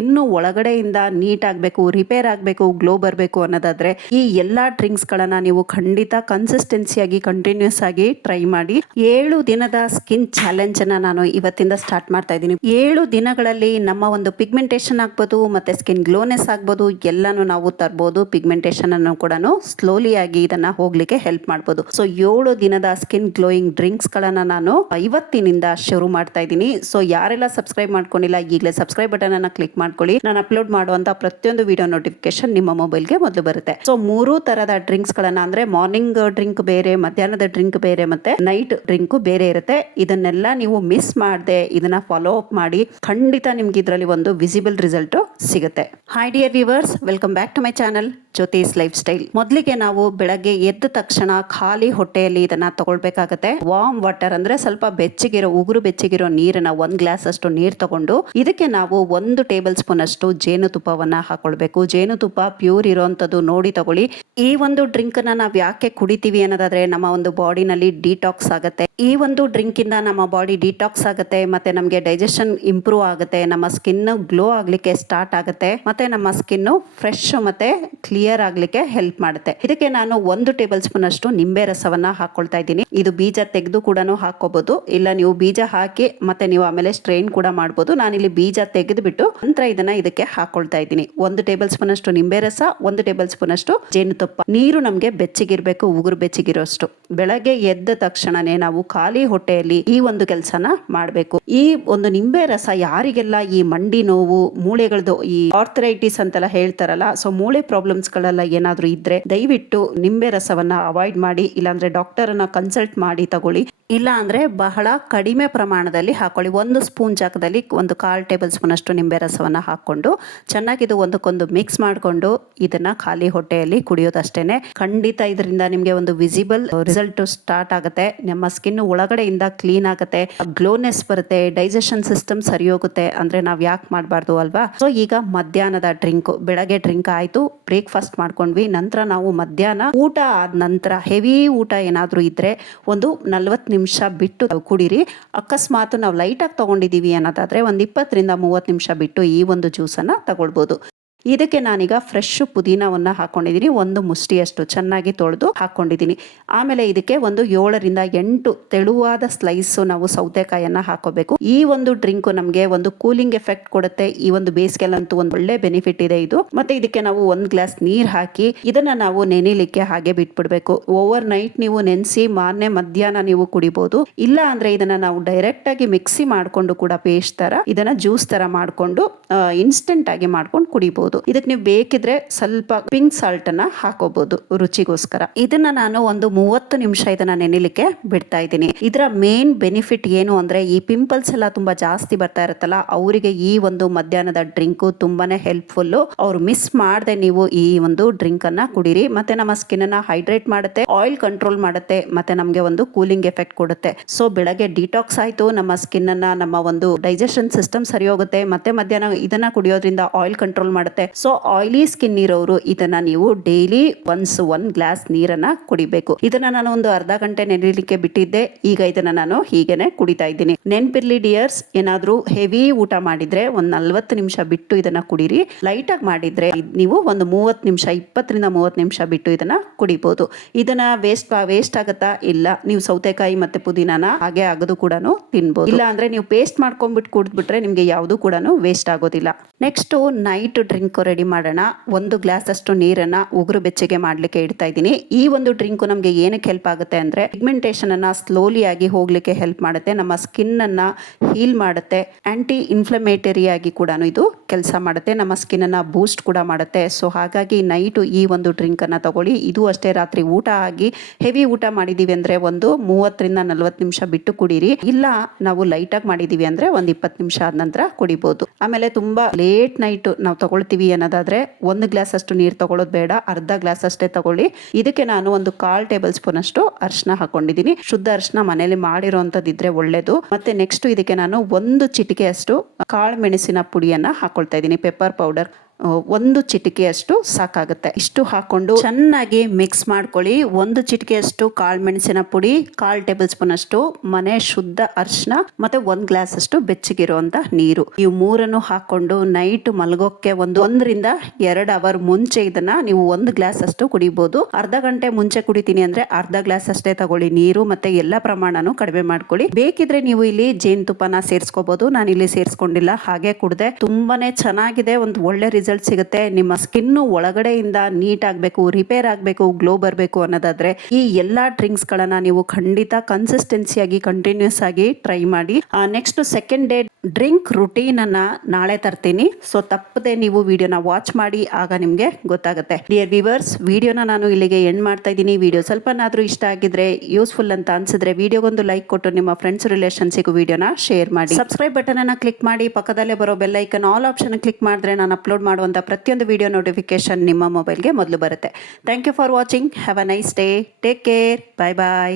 ಇನ್ನು ಒಳಗಡೆಯಿಂದ ನೀಟ್ ಆಗಬೇಕು, ರಿಪೇರ್ ಆಗಬೇಕು, ಗ್ಲೋ ಬರಬೇಕು ಅನ್ನೋದಾದ್ರೆ ಈ ಎಲ್ಲಾ ಡ್ರಿಂಕ್ಸ್ ಗಳನ್ನ ನೀವು ಖಂಡಿತ ಕನ್ಸಿಸ್ಟೆನ್ಸಿಯಾಗಿ ಕಂಟಿನ್ಯೂಸ್ ಆಗಿ ಟ್ರೈ ಮಾಡಿ. 7 ದಿನದ ಸ್ಕಿನ್ ಚಾಲೆಂಜ್ ಅನ್ನ ನಾನು ಇವತ್ತಿಂದ ಸ್ಟಾರ್ಟ್ ಮಾಡ್ತಾ ಇದ್ದೀನಿ. 7 ದಿನಗಳಲ್ಲಿ ನಮ್ಮ ಒಂದು ಪಿಗ್ಮೆಂಟೇಷನ್ ಆಗ್ಬೋದು, ಮತ್ತೆ ಸ್ಕಿನ್ ಗ್ಲೋನೆಸ್ ಆಗ್ಬೋದು, ಎಲ್ಲಾನು ನಾವು ತರಬಹುದು. ಪಿಗ್ಮೆಂಟೇಷನ್ ಅನ್ನು ಕೂಡ ಸ್ಲೋಲಿ ಆಗಿ ಇದನ್ನ ಹೋಗ್ಲಿಕ್ಕೆ ಹೆಲ್ಪ್ ಮಾಡಬಹುದು. ಸೊ 7 ದಿನದ ಸ್ಕಿನ್ ಗ್ಲೋಯಿಂಗ್ ಡ್ರಿಂಕ್ಸ್ ಗಳನ್ನ ನಾನು ಇವತ್ತಿನಿಂದ ಶುರು ಮಾಡ್ತಾ ಇದ್ದೀನಿ. ಸೊ ಯಾರೆಲ್ಲ ಸಬ್ಸ್ಕ್ರೈಬ್ ಮಾಡ್ಕೊಂಡಿಲ್ಲ, ಈಗಲೇ ಸಬ್ಸ್ಕ್ರೈಬ್ ಬಟನ್ ಅನ್ನ ಕ್ಲಿಕ್ ಮಾಡ್ಕೊಳ್ಳಿ. ನಾನು ಅಪ್ಲೋಡ್ ಮಾಡುವಂತ ಪ್ರತಿಯೊಂದು ವಿಡಿಯೋ ನೋಟಿಫಿಕೇಶನ್ ನಿಮ್ಮ ಮೊಬೈಲ್ಗೆ ಮೊದಲು ಬರುತ್ತೆ. ಸೊ 3 ತರದ ಡ್ರಿಂಕ್ಸ್ ಗಳನ್ನ, ಅಂದ್ರೆ ಮಾರ್ನಿಂಗ್ ಡ್ರಿಂಕ್ ಬೇರೆ, ಮಧ್ಯಾಹ್ನದ ಡ್ರಿಂಕ್ ಬೇರೆ, ಮತ್ತೆ ನೈಟ್ ಡ್ರಿಂಕ್ ಬೇರೆ ಇರುತ್ತೆ. ಇದನ್ನೆಲ್ಲ ನೀವು ಮಿಸ್ ಮಾಡದೆ ಇದನ್ನ ಫಾಲೋ ಅಪ್ ಮಾಡಿ. ಖಂಡಿತ ನಿಮ್ಗೆ ಇದರಲ್ಲಿ ಒಂದು ವಿಸಿಬಲ್ ರಿಸಲ್ಟ್ ಸಿಗುತ್ತೆ. Hi dear viewers, welcome back to my channel Jyothi's lifestyle. ಮೊದಲಿಗೆ ನಾವು ಬೆಳಗ್ಗೆ ಎದ್ದ ತಕ್ಷಣ ಖಾಲಿ ಹೊಟ್ಟೆಯಲ್ಲಿ ಇದನ್ನ ತಗೊಳ್ಬೇಕಾಗತ್ತೆ. ವಾರ್ಮ್ ವಾಟರ್ ಅಂದ್ರೆ ಸ್ವಲ್ಪ ಬೆಚ್ಚಗಿರೋ, ಉಗುರು ಬೆಚ್ಚಗಿರೋ ನೀರನ್ನ 1 ಗ್ಲಾಸ್ ಅಷ್ಟು ನೀರು ತಗೊಂಡು ಇದಕ್ಕೆ ನಾವು 1 ಟೇಬಲ್ ಸ್ಪೂನ್ ಅಷ್ಟು ಜೇನುತುಪ್ಪವನ್ನ ಹಾಕೊಳ್ಬೇಕು. ಜೇನುತುಪ್ಪ ಪ್ಯೂರ್ ಇರೋಂಥದ್ದು ನೋಡಿ ತಗೊಳ್ಳಿ. ಈ ಒಂದು ಡ್ರಿಂಕ್ ನ ನಾವು ಯಾಕೆ ಕುಡಿತೀವಿ ಅನ್ನೋದಾದ್ರೆ ನಮ್ಮ ಒಂದು ಬಾಡಿನಲ್ಲಿ ಡಿಟಾಕ್ಸ್ ಆಗುತ್ತೆ. ಈ ಒಂದು ಡ್ರಿಂಕ್ ಇಂದ ನಮ್ಮ ಬಾಡಿ ಡಿಟಾಕ್ಸ್ ಆಗುತ್ತೆ, ಮತ್ತೆ ನಮಗೆ ಡೈಜೆಷನ್ ಇಂಪ್ರೂವ್ ಆಗುತ್ತೆ, ನಮ್ಮ ಸ್ಕಿನ್ ಗ್ಲೋ ಆಗ್ಲಿಕ್ಕೆ ಸ್ಟಾರ್ಟ್ ಆಗುತ್ತೆ, ಮತ್ತೆ ನಮ್ಮ ಸ್ಕಿನ್ ಫ್ರೆಶ್ ಮತ್ತೆ ಕ್ಲಿಯರ್ ಆಗ್ಲಿಕ್ಕೆ ಹೆಲ್ಪ್ ಮಾಡುತ್ತೆ. ಇದಕ್ಕೆ ನಾನು 1 ಟೇಬಲ್ ಸ್ಪೂನ್ ಅಷ್ಟು ನಿಂಬೆ ರಸವನ್ನ ಹಾಕೊಳ್ತಾ ಇದ್ದೀನಿ. ಇದು ಬೀಜ ತೆಗೆದು ಕೂಡ ಹಾಕೋಬಹುದು, ಇಲ್ಲ ನೀವು ಬೀಜ ಹಾಕಿ ಮತ್ತೆ ನೀವು ಆಮೇಲೆ ಸ್ಟ್ರೈನ್ ಕೂಡ ಮಾಡಬಹುದು. ನಾನಿಲ್ಲಿ ಬೀಜ ತೆಗೆದು ಬಿಟ್ಟು ನಂತರ ಇದನ್ನ ಇದಕ್ಕೆ ಹಾಕೊಳ್ತಾ ಇದ್ದೀನಿ. 1 ಟೇಬಲ್ ಸ್ಪೂನ್ ಅಷ್ಟು ನಿಂಬೆ ರಸ, 1 ಟೇಬಲ್ ಸ್ಪೂನ್ ಅಷ್ಟು ಜೇನುತುಪ್ಪ. ನೀರು ನಮ್ಗೆ ಬೆಚ್ಚಗಿರ್ಬೇಕು, ಉಗುರು ಬೆಚ್ಚಗಿರೋಷ್ಟು. ಬೆಳಗ್ಗೆ ಎದ್ದ ತಕ್ಷಣನೇ ನಾವು ಖಾಲಿ ಹೊಟ್ಟೆಯಲ್ಲಿ ಈ ಒಂದು ಕೆಲಸನ ಮಾಡಬೇಕು. ಈ ಒಂದು ನಿಂಬೆ ರಸ ಯಾರಿಗೆಲ್ಲ ಈ ಮಂಡಿ ನೋವು, ಮೂಳೆಗಳದ್ದು ಈ ಆರ್ಥರೈಟಿಸ್ ಅಂತೆಲ್ಲ ಹೇಳ್ತಾರಲ್ಲ, ಸೊ ಮೂಳೆ ಪ್ರಾಬ್ಲಮ್ಸ್ ಗಳೆಲ್ಲ ಏನಾದ್ರೂ ಇದ್ರೆ ದಯವಿಟ್ಟು ನಿಂಬೆ ರಸವನ್ನ ಅವಾಯ್ಡ್ ಮಾಡಿ, ಇಲ್ಲಾಂದ್ರೆ ಡಾಕ್ಟರ್ ಅನ್ನ ಕನ್ಸಲ್ಟ್ ಮಾಡಿ ತಗೊಳ್ಳಿ. ಇಲ್ಲ ಅಂದ್ರೆ ಬಹಳ ಕಡಿಮೆ ಪ್ರಮಾಣದಲ್ಲಿ ಹಾಕೊಳ್ಳಿ. 1 ಸ್ಪೂನ್ ಜಾಗದಲ್ಲಿ 1/4 ಟೇಬಲ್ ಸ್ಪೂನ್ ಅಷ್ಟು ನಿಂಬೆ ರಸವನ್ನ ಹಾಕೊಂಡು ಚೆನ್ನಾಗಿ ಇದು ಒಂದಕ್ಕೊಂದು ಮಿಕ್ಸ್ ಮಾಡಿಕೊಂಡು ಇದನ್ನ ಖಾಲಿ ಹೊಟ್ಟೆಯಲ್ಲಿ ಕುಡಿಯೋದಷ್ಟೇನೆ. ಖಂಡಿತ ಇದರಿಂದ ನಿಮ್ಗೆ ಒಂದು ವಿಸಿಬಲ್ ರಿಸಲ್ಟ್ ಸ್ಟಾರ್ಟ್ ಆಗುತ್ತೆ. ನಮ್ಮ ಸ್ಕಿನ್ ಒಳಗಡೆಯಿಂದ ಕ್ಲೀನ್ ಆಗುತ್ತೆ, ಗ್ಲೋನೆಸ್ ಬರುತ್ತೆ, ಡೈಜೆಷನ್ ಸಿಸ್ಟಮ್ ಸರಿ ಹೋಗುತ್ತೆ. ಅಂದ್ರೆ ನಾವ್ ಯಾಕೆ ಮಾಡಬಾರ್ದು ಅಲ್ವಾ? ಸೊ ಈಗ ಮಧ್ಯಾಹ್ನದ ಡ್ರಿಂಕ್, ಬೆಳಗ್ಗೆ ಡ್ರಿಂಕ್ ಆಯ್ತು, ಬ್ರೇಕ್ಫಾಸ್ಟ್ ಮಾಡ್ಕೊಂಡ್ವಿ, ನಂತರ ನಾವು ಮಧ್ಯಾಹ್ನ ಊಟ ಆದ ನಂತರ ಹೆವಿ ಊಟ ಏನಾದ್ರೂ ಇದ್ರೆ ಒಂದು 40 ನಿಮಿಷ ಬಿಟ್ಟು ಕುಡಿರಿ. ಅಕಸ್ಮಾತ್ ನಾವು ಲೈಟ್ ಆಗಿ ತಗೊಂಡಿದೀವಿ ಅನ್ನೋದಾದ್ರೆ 20 ರಿಂದ 30 ನಿಮಿಷ ಬಿಟ್ಟು ಈ ಒಂದು ಜ್ಯೂಸನ್ನ ತಗೊಳ್ಬಹುದು. ಇದಕ್ಕೆ ನಾನೀಗ ಫ್ರೆಶ್ ಪುದೀನವನ್ನ ಹಾಕೊಂಡಿದ್ದೀನಿ. 1 ಮುಷ್ಟಿಯಷ್ಟು ಚೆನ್ನಾಗಿ ತೊಳೆದು ಹಾಕೊಂಡಿದ್ದೀನಿ. ಆಮೇಲೆ ಇದಕ್ಕೆ ಒಂದು 7 ರಿಂದ 8 ತೆಳುವಾದ ಸ್ಲೈಸ್ ನಾವು ಸೌತೆಕಾಯಿಯನ್ನ ಹಾಕೋಬೇಕು. ಈ ಒಂದು ಡ್ರಿಂಕ್ ನಮಗೆ ಒಂದು ಕೂಲಿಂಗ್ ಎಫೆಕ್ಟ್ ಕೊಡುತ್ತೆ. ಈ ಒಂದು ಬೇಸಿಗೆಲ್ಲಂತೂ ಒಂದು ಒಳ್ಳೆ ಬೆನಿಫಿಟ್ ಇದೆ ಇದು. ಮತ್ತೆ ಇದಕ್ಕೆ ನಾವು 1 ಗ್ಲಾಸ್ ನೀರ್ ಹಾಕಿ ಇದನ್ನ ನಾವು ನೆನೆಲಿಕ್ಕೆ ಹಾಗೆ ಬಿಟ್ಬಿಡ್ಬೇಕು. ಓವರ್ ನೈಟ್ ನೀವು ನೆನೆಸಿ ಮಾರನೇ ಮಧ್ಯಾಹ್ನ ನೀವು ಕುಡಿಬಹುದು. ಇಲ್ಲ ಅಂದ್ರೆ ಇದನ್ನ ನಾವು ಡೈರೆಕ್ಟ್ ಆಗಿ ಮಿಕ್ಸಿ ಮಾಡ್ಕೊಂಡು ಕೂಡ ಪೇಸ್ಟ್ ತರ ಇದನ್ನ ಜ್ಯೂಸ್ ತರ ಮಾಡ್ಕೊಂಡು ಇನ್ಸ್ಟೆಂಟ್ ಆಗಿ ಮಾಡ್ಕೊಂಡು ಕುಡಿಬಹುದು. ಇದಕ್ಕೆ ನೀವು ಬೇಕಿದ್ರೆ ಸ್ವಲ್ಪ ಪಿಂಕ್ ಸಾಲ್ಟ್ ಅನ್ನ ಹಾಕೋಬಹುದು ರುಚಿಗೋಸ್ಕರ. ಇದನ್ನ ನಾನು ಒಂದು 30 ನಿಮಿಷ ಇದನ್ನ ನೆನೆಲಿಕ್ಕೆ ಬಿಡ್ತಾ ಇದ್ದೀನಿ. ಇದರ ಮೇನ್ ಬೆನಿಫಿಟ್ ಏನು ಅಂದ್ರೆ ಈ ಪಿಂಪಲ್ಸ್ ಎಲ್ಲ ತುಂಬಾ ಜಾಸ್ತಿ ಬರ್ತಾ ಇರುತ್ತಲ್ಲ, ಅವರಿಗೆ ಈ ಒಂದು ಮಧ್ಯಾಹ್ನದ ಡ್ರಿಂಕ್ ತುಂಬಾನೇ ಹೆಲ್ಪ್ಫುಲ್. ಅವ್ರು ಮಿಸ್ ಮಾಡದೆ ನೀವು ಈ ಒಂದು ಡ್ರಿಂಕ್ ಅನ್ನ ಕುಡಿರಿ. ಮತ್ತೆ ನಮ್ಮ ಸ್ಕಿನ್ ಅನ್ನ ಹೈಡ್ರೇಟ್ ಮಾಡುತ್ತೆ, ಆಯಿಲ್ ಕಂಟ್ರೋಲ್ ಮಾಡುತ್ತೆ, ಮತ್ತೆ ನಮ್ಗೆ ಒಂದು ಕೂಲಿಂಗ್ ಎಫೆಕ್ಟ್ ಕೊಡುತ್ತೆ. ಸೊ ಬೆಳಗ್ಗೆ ಡಿಟಾಕ್ಸ್ ಆಯ್ತು, ನಮ್ಮ ಸ್ಕಿನ್ ಅನ್ನ, ನಮ್ಮ ಒಂದು ಡೈಜೆಷನ್ ಸಿಸ್ಟಮ್ ಸರಿ ಹೋಗುತ್ತೆ. ಮತ್ತೆ ಮಧ್ಯಾಹ್ನ ಇದನ್ನ ಕುಡಿಯೋದ್ರಿಂದ ಆಯಿಲ್ ಕಂಟ್ರೋಲ್ ಮಾಡುತ್ತೆ. ಸೊ ಆಯಿಲಿ ಸ್ಕಿನ್ ಇರೋರು ಇದನ್ನ ನೀವು ಡೈಲಿ 1 ಗ್ಲಾಸ್ ನೀರನ್ನ ಕುಡಿಬೇಕು. ಇದನ್ನ ನಾನು ಒಂದು ಅರ್ಧ ಗಂಟೆ ನೆನೆಯಲಿಕ್ಕೆ ಬಿಟ್ಟಿದ್ದೆ. ಈಗ ಇದನ್ನ ನಾನು ಹೀಗೇನೆ ಕುಡಿತಾ ಇದ್ದೀನಿ. ನೆನ್ಪಿರ್ಲಿ ಡಿಯರ್ಸ್, ಏನಾದ್ರೂ ಹೆವಿ ಊಟ ಮಾಡಿದ್ರೆ 40 ನಿಮಿಷ ಬಿಟ್ಟು ಇದನ್ನ ಕುಡೀರಿ. ಲೈಟ್ ಆಗಿ ಮಾಡಿದ್ರೆ ನೀವು ಒಂದು 30 ನಿಮಿಷ, 20 ರಿಂದ 30 ನಿಮಿಷ ಬಿಟ್ಟು ಇದನ್ನ ಕುಡಿಬಹುದು. ಇದನ್ನ ವೇಸ್ಟ್ ಆಗತ್ತಾ? ಇಲ್ಲ, ನೀವು ಸೌತೆಕಾಯಿ ಮತ್ತೆ ಪುದೀನಾನ ಹಾಗೆ ಆಗದು ಕೂಡ ತಿನ್ಬಹುದು. ಇಲ್ಲ ಅಂದ್ರೆ ನೀವು ಪೇಸ್ಟ್ ಮಾಡ್ಕೊಂಡ್ಬಿಟ್ಟು ಕುಡಿದ್ಬಿಟ್ರೆ ನಿಮ್ಗೆ ಯಾವುದು ಕೂಡ ವೇಸ್ಟ್ ಆಗೋದಿಲ್ಲ. ನೆಕ್ಸ್ಟ್ ನೈಟ್ ಡ್ರಿಂಕ್ ರೆಡಿ ಮಾಡೋಣ. 1 ಗ್ಲಾಸ್ ಅಷ್ಟು ನೀರನ್ನ ಉಗುರು ಬೆಚ್ಚಗೆ ಮಾಡ್ಲಿಕ್ಕೆ ಇಡ್ತಾ ಇದ್ದೀನಿ. ಈ ಒಂದು ಡ್ರಿಂಕ್ ನಮ್ಗೆ ಏನಕ್ಕೆ ಹೆಲ್ಪ್ ಆಗುತ್ತೆ ಅಂದ್ರೆ ಪಿಗ್ಮೆಂಟೇಷನ್ ಅನ್ನ ಸ್ಲೋಲಿ ಆಗಿ ಹೋಗ್ಲಿಕ್ಕೆ ಹೆಲ್ಪ್ ಮಾಡುತ್ತೆ, ನಮ್ಮ ಸ್ಕಿನ್ ಅನ್ನ ಹೀಲ್ ಮಾಡುತ್ತೆ, ಆಂಟಿ ಇನ್ಫ್ಲಮೇಟರಿ ಆಗಿ ಕೂಡ ಇದು ಕೆಲಸ ಮಾಡುತ್ತೆ, ನಮ್ಮ ಸ್ಕಿನ್ ಅನ್ನ ಬೂಸ್ಟ್ ಕೂಡ ಮಾಡುತ್ತೆ. ಸೊ ಹಾಗಾಗಿ ನೈಟ್ ಈ ಒಂದು ಡ್ರಿಂಕ್ ಅನ್ನ ತಗೊಳ್ಳಿ. ಇದು ಅಷ್ಟೇ, ರಾತ್ರಿ ಊಟ ಆಗಿ ಹೆವಿ ಊಟ ಮಾಡಿದೀವಿ ಅಂದ್ರೆ ಒಂದು 30 ರಿಂದ 40 ನಿಮಿಷ ಬಿಟ್ಟು ಕುಡೀರಿ. ಇಲ್ಲ ನಾವು ಲೈಟ್ ಆಗಿ ಮಾಡಿದೀವಿ ಅಂದ್ರೆ 20 ನಿಮಿಷ ಆದ ನಂತರ ಕುಡಿಬಹುದು. ಆಮೇಲೆ ತುಂಬಾ ಲೇಟ್ ನೈಟ್ ನಾವು ತಗೊಳ್ತೀವಿ ಅನ್ನೋದಾದ್ರೆ 1 ಗ್ಲಾಸ್ ಅಷ್ಟು ನೀರು ತಗೊಳ್ಳೋದು ಬೇಡ, ಅರ್ಧ ಗ್ಲಾಸ್ ಅಷ್ಟೇ ತಗೊಳ್ಳಿ. ಇದಕ್ಕೆ ನಾನು ಒಂದು 1/4 ಟೇಬಲ್ ಸ್ಪೂನ್ ಅಷ್ಟು ಅರಿಶಿನ ಹಾಕೊಂಡಿದ್ದೀನಿ. ಶುದ್ಧ ಅರಿಶಿನ ಮನೇಲಿ ಮಾಡಿರೋಂಥದ್ದಿದ್ರೆ ಒಳ್ಳೇದು. ಮತ್ತೆ ನೆಕ್ಸ್ಟ್ ಇದಕ್ಕೆ ನಾನು 1 ಚಿಟಿಕೆ ಅಷ್ಟು ಕಾಳು ಮೆಣಸಿನ ಪುಡಿಯನ್ನ ಹಾಕೊಳ್ತಾ ಇದ್ದೀನಿ, ಪೆಪ್ಪರ್ ಪೌಡರ್. ಒಂದು ಚಿಟಿಕೆಯಷ್ಟು ಸಾಕಾಗುತ್ತೆ. ಇಷ್ಟು ಹಾಕೊಂಡು ಚೆನ್ನಾಗಿ ಮಿಕ್ಸ್ ಮಾಡ್ಕೊಳ್ಳಿ. ಒಂದು ಚಿಟಿಕೆಯಷ್ಟು ಕಾಳು ಮೆಣಸಿನ ಪುಡಿ, 1/4 ಟೇಬಲ್ ಸ್ಪೂನ್ ಅಷ್ಟು ಮನೆ ಶುದ್ಧ ಅರಿಶಿನ, ಮತ್ತೆ 1 ಗ್ಲಾಸ್ ಅಷ್ಟು ಬೆಚ್ಚಗಿರುವಂತ ನೀರು, ಇವು ಮೂರನ್ನು ಹಾಕೊಂಡು ನೈಟ್ ಮಲಗೋಕ್ಕೆ 1 ರಿಂದ 2 ಅವರ್ ಮುಂಚೆ ಇದನ್ನ ನೀವು 1 ಗ್ಲಾಸ್ ಅಷ್ಟು ಕುಡಿಬಹುದು. ಅರ್ಧ ಗಂಟೆ ಮುಂಚೆ ಕುಡಿತೀನಿ ಅಂದ್ರೆ ಅರ್ಧ ಗ್ಲಾಸ್ ಅಷ್ಟೇ ತಗೊಳ್ಳಿ ನೀರು, ಮತ್ತೆ ಎಲ್ಲ ಪ್ರಮಾಣನು ಕಡಿಮೆ ಮಾಡ್ಕೊಳ್ಳಿ. ಬೇಕಿದ್ರೆ ನೀವು ಇಲ್ಲಿ ಜೇನುತುಪ್ಪನ ಸೇರಿಸ್ಕೋಬಹುದು. ನಾನು ಇಲ್ಲಿ ಸೇರಿಸ್ಕೊಂಡಿಲ್ಲ, ಹಾಗೆ ಕುಡ್ದೆ. ತುಂಬಾನೇ ಚೆನ್ನಾಗಿದೆ, ಒಂದು ಒಳ್ಳೆ ರಿಸಲ್ಟ್ ಸಿಗುತ್ತೆ. ನಿಮ್ಮ ಸ್ಕಿನ್ ಒಳಗಡೆಯಿಂದ ನೀಟ್ ಆಗ್ಬೇಕು, ರಿಪೇರ್ ಆಗ್ಬೇಕು, ಗ್ಲೋ ಬರಬೇಕು ಅನ್ನೋದಾದ್ರೆ ಈ ಎಲ್ಲಾ ಡ್ರಿಂಕ್ಸ್ ಗಳನ್ನ ನೀವು ಖಂಡಿತ ಕನ್ಸಿಸ್ಟೆನ್ಸಿಯಾಗಿ ಕಂಟಿನ್ಯೂಸ್ ಆಗಿ ಟ್ರೈ ಮಾಡಿ. Next second day drink routine ಅನ್ನ ನಾಳೆ ತರ್ತೀನಿ. ಸೊ ತಪ್ಪದೆ ನೀವು ವಿಡಿಯೋನ ವಾಚ್ ಮಾಡಿ, ಆಗ ನಿಮ್ಗೆ ಗೊತ್ತಾಗುತ್ತೆ. ಡಿಯರ್ ವ್ಯೂವರ್ಸ್, ವಿಡಿಯೋನ ನಾನು ಇಲ್ಲಿಗೆ ಎಂಡ್ ಮಾಡ್ತಾ ಇದ್ದೀನಿ. ವಿಡಿಯೋ ಸ್ವಲ್ಪನಾದ್ರೂ ಇಷ್ಟ ಆಗಿದ್ರೆ, ಯೂಸ್ಫುಲ್ ಅಂತ ಅನ್ಸಿದ್ರೆ ವಿಡಿಯೋಗೊಂದು ಲೈಕ್ ಕೊಟ್ಟು ನಿಮ್ಮ ಫ್ರೆಂಡ್ಸ್ ರಿಲೇಷನ್ಸಿಗೂ ವಿಡಿಯೋನ ಶೇರ್ ಮಾಡಿ. ಸಬ್ಸ್ಕ್ರೈಬ್ ಬಟನ್ ಅನ್ನ ಕ್ಲಿಕ್ ಮಾಡಿ, ಪಕ್ಕದಲ್ಲೇ ಬರೋ bell icon all option click ಮಾಡಿದ್ರೆ ನಾನು ಅಪ್ಲೋಡ್ ಮಾಡುವಂತ ಪ್ರತಿಯೊಂದು ವಿಡಿಯೋ ನೋಟಿಫಿಕೇಶನ್ ನಿಮ್ಮ ಮೊಬೈಲ್ಗೆ ಮೊದಲು ಬರುತ್ತೆ. Thank you for watching. Have a nice day. Take care. Bye bye.